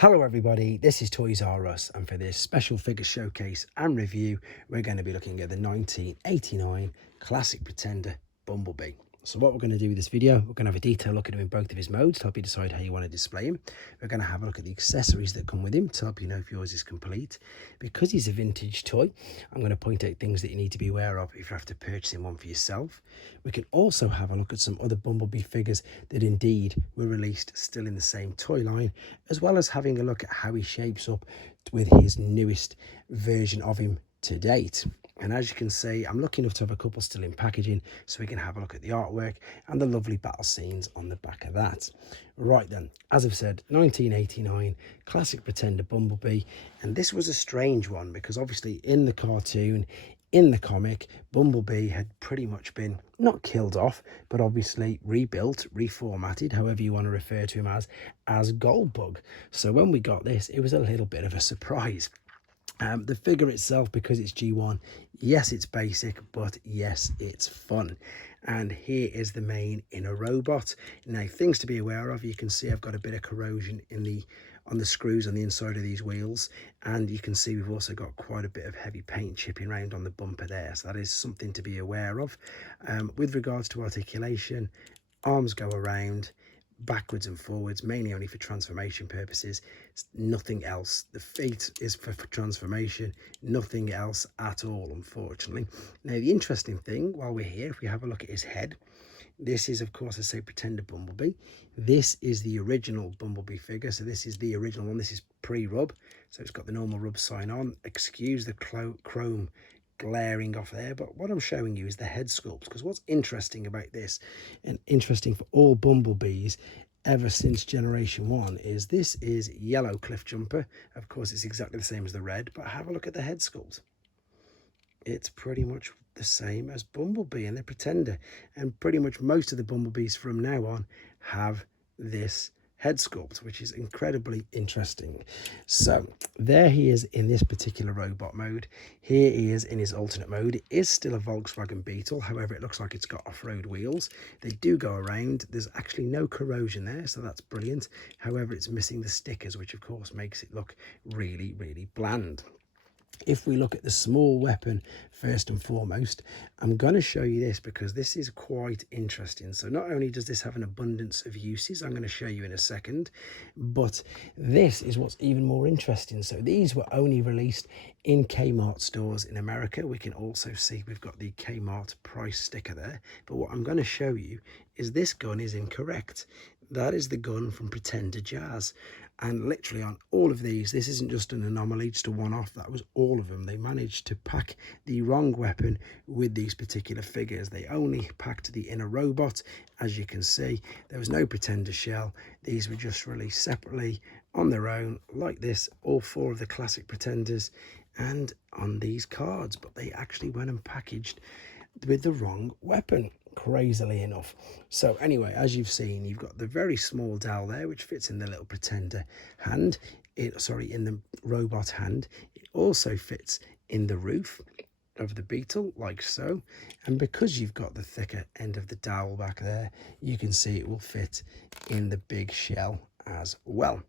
Hello everybody, this is Toys R Us, and for this special figure showcase and review we're going to be looking at the 1989 classic Pretender Bumblebee. So what we're going to do with this video, we're going to have a detailed look at him in both of his modes to help you decide how you want to display him. We're going to have a look at the accessories that come with him to help you know if yours is complete. Because he's a vintage toy, I'm going to point out things that you need to be aware of if you have to purchase one for yourself. We can also have a look at some other Bumblebee figures that indeed were released still in the same toy line, as well as having a look at how he shapes up with his newest version of him to date. And as you can see, I'm lucky enough to have a couple still in packaging, so we can have a look at the artwork and the lovely battle scenes on the back of that. Right then, as I've said, 1989 classic Pretender Bumblebee, and this was a strange one because obviously in the cartoon, in the comic, Bumblebee had pretty much been not killed off, but obviously rebuilt, reformatted, however you want to refer to him as Goldbug. So when we got this, it was a little bit of a surprise. The figure itself, because it's G1, yes, it's basic, but yes, it's fun. And here is the main inner robot. Now, things to be aware of, you can see I've got a bit of corrosion on the screws on the inside of these wheels, and you can see we've also got quite a bit of heavy paint chipping around on the bumper there, so that is something to be aware of. With regards to articulation, arms go around backwards and forwards, mainly only for transformation purposes. It's nothing else. The feet is for transformation, nothing else at all, unfortunately. Now, the interesting thing while we're here, if we have a look at his head, this is, of course, I say Pretender Bumblebee. This is the original Bumblebee figure, so this is the original one. This is pre-rub, so it's got the normal rub sign on. Excuse the chrome glaring off there, but what I'm showing you is the head sculpt, because what's interesting about this, and interesting for all Bumblebees ever since generation 1, is this is yellow cliff jumper. Of course, it's exactly the same as the red, but have a look at the head sculpt. It's pretty much the same as Bumblebee and the Pretender, and pretty much most of the Bumblebees from now on have this head sculpt, which is incredibly interesting. So there he is in this particular robot mode. Here he is in his alternate mode. It is still a Volkswagen Beetle, however it looks like it's got off-road wheels. They do go around. There's actually no corrosion there, so that's brilliant. However, it's missing the stickers, which of course makes it look really, really bland. If we look at the small weapon first and foremost, I'm going to show you this because this is quite interesting. So not only does this have an abundance of uses, I'm going to show you in a second, but this is what's even more interesting. So these were only released in Kmart stores in America. We can also see we've got the Kmart price sticker there, but what I'm going to show you is this gun is incorrect. That is the gun from Pretender Jazz. And literally on all of these, this isn't just an anomaly, just a one-off, that was all of them. They managed to pack the wrong weapon with these particular figures. They only packed the inner robot. As you can see, there was no Pretender shell. These were just released separately on their own, like this, all 4 of the classic Pretenders, and on these cards. But they actually went and packaged with the wrong weapon, crazily enough. So anyway, as you've seen, you've got the very small dowel there, which fits in the little Pretender hand, in the robot hand. It also fits in the roof of the Beetle, like so. And because you've got the thicker end of the dowel back there, you can see it will fit in the big shell as well.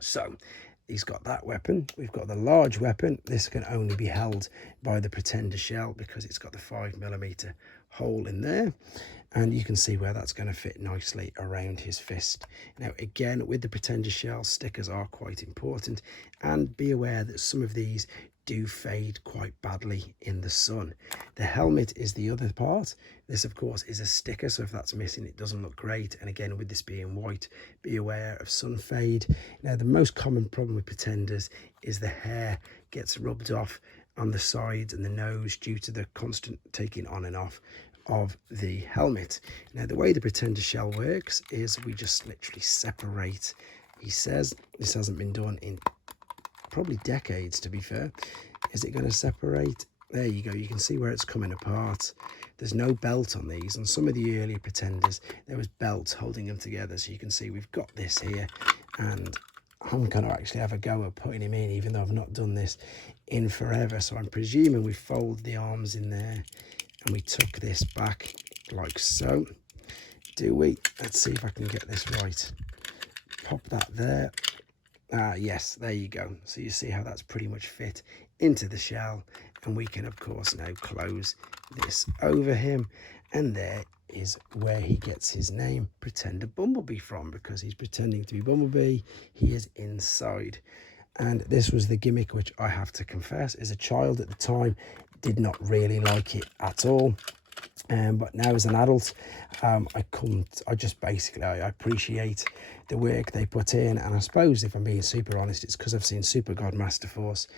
So he's got that weapon. We've got the large weapon. This can only be held by the Pretender shell because it's got the 5mm hole in there, and you can see where that's going to fit nicely around his fist. Now again, with the Pretender shell, stickers are quite important, and be aware that some of these do fade quite badly in the sun. The helmet is the other part. This of course is a sticker, so if that's missing it doesn't look great. And again, with this being white, be aware of sun fade. Now the most common problem with Pretenders is the hair gets rubbed off on the sides and the nose due to the constant taking on and off of the helmet. Now the way the Pretender shell works is we just literally separate. He says this hasn't been done in probably decades, to be fair. Is it going to separate? There you go. You can see where it's coming apart. There's no belt on these. On some of the earlier Pretenders, there was belts holding them together. So you can see we've got this here, and I'm going to actually have a go at putting him in, even though I've not done this in forever. So I'm presuming we fold the arms in there and we tuck this back like so. Do we? Let's see if I can get this right. Pop that there. Yes, there you go. So you see how that's pretty much fit into the shell, and we can of course now close this over him, and there is where he gets his name Pretender Bumblebee from, because he's pretending to be Bumblebee. He is inside. And this was the gimmick which I have to confess, as a child at the time, did not really like it at all. But now as an adult, I appreciate the work they put in. And I suppose, if I'm being super honest, it's because I've seen Super God Master Force,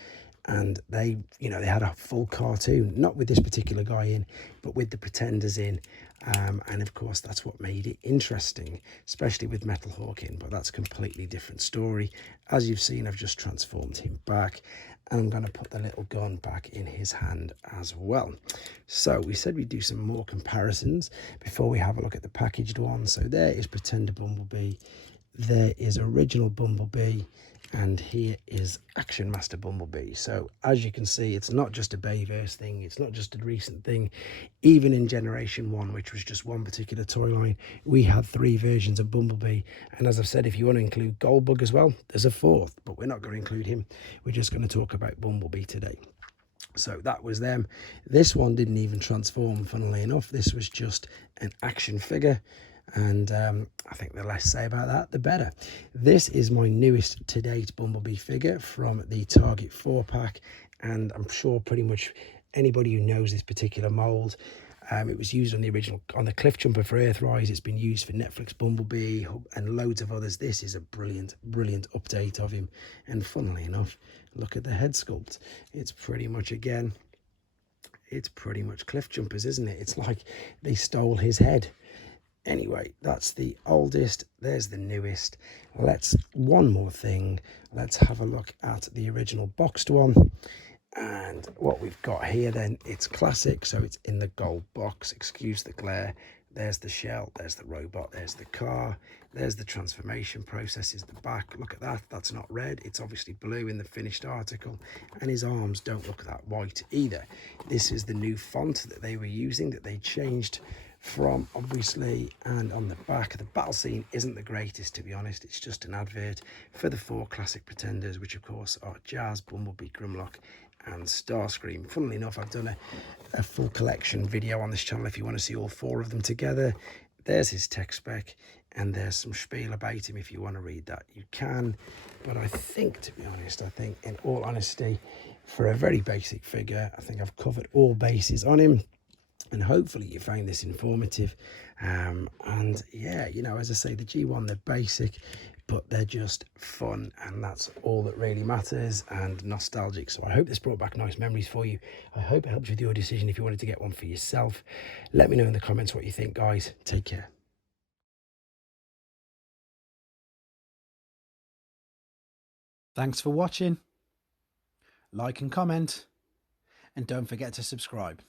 and they had a full cartoon, not with this particular guy in, but with the Pretenders in. And of course that's what made it interesting, especially with Metal Hawk in, but that's a completely different story. As you've seen, I've just transformed him back, and I'm going to put the little gun back in his hand as well. So we said we'd do some more comparisons before we have a look at the packaged one. So there is Pretender Bumblebee, there is original Bumblebee, and here is Action Master Bumblebee. So as you can see, it's not just a Bayverse thing, it's not just a recent thing. Even in Generation 1, which was just one particular toy line, we had 3 versions of Bumblebee. And as I've said, if you want to include Goldbug as well, there's a 4th, but we're not going to include him. We're just going to talk about Bumblebee today. So that was them. This one didn't even transform, funnily enough. This was just an action figure. And I think the less say about that, the better. This is my newest to date Bumblebee figure from the Target 4-pack, and I'm sure pretty much anybody who knows this particular mold, it was used on the original, on the Cliffjumper for Earthrise. It's been used for Netflix Bumblebee and loads of others. This is a brilliant update of him, and funnily enough, look at the head sculpt. It's pretty much, again, it's pretty much Cliffjumpers, isn't it? It's like they stole his head. Anyway, that's the oldest, there's the newest. One more thing, let's have a look at the original boxed one. And what we've got here then, it's classic, so it's in the gold box, excuse the glare. There's the shell, there's the robot, there's the car, there's the transformation process, is the back. Look at that, that's not red, it's obviously blue in the finished article, and his arms don't look that white either. This is the new font that they were using, that they changed from, obviously. And on the back, the battle scene isn't the greatest, to be honest. It's just an advert for the 4 classic Pretenders, which of course are Jazz, Bumblebee, Grimlock and Starscream. Funnily enough, I've done a full collection video on this channel if you want to see all 4 of them together. There's his tech spec, and there's some spiel about him. If you want to read that, you can. But I think, to be honest, in all honesty, for a very basic figure, I think I've covered all bases on him. And hopefully you found this informative. And yeah, as I say, the G1, they're basic, but they're just fun, and that's all that really matters, and nostalgic. So I hope this brought back nice memories for you. I hope it helps with your decision if you wanted to get one for yourself. Let me know in the comments what you think, guys. Take care. Thanks for watching. Like and comment, and don't forget to subscribe.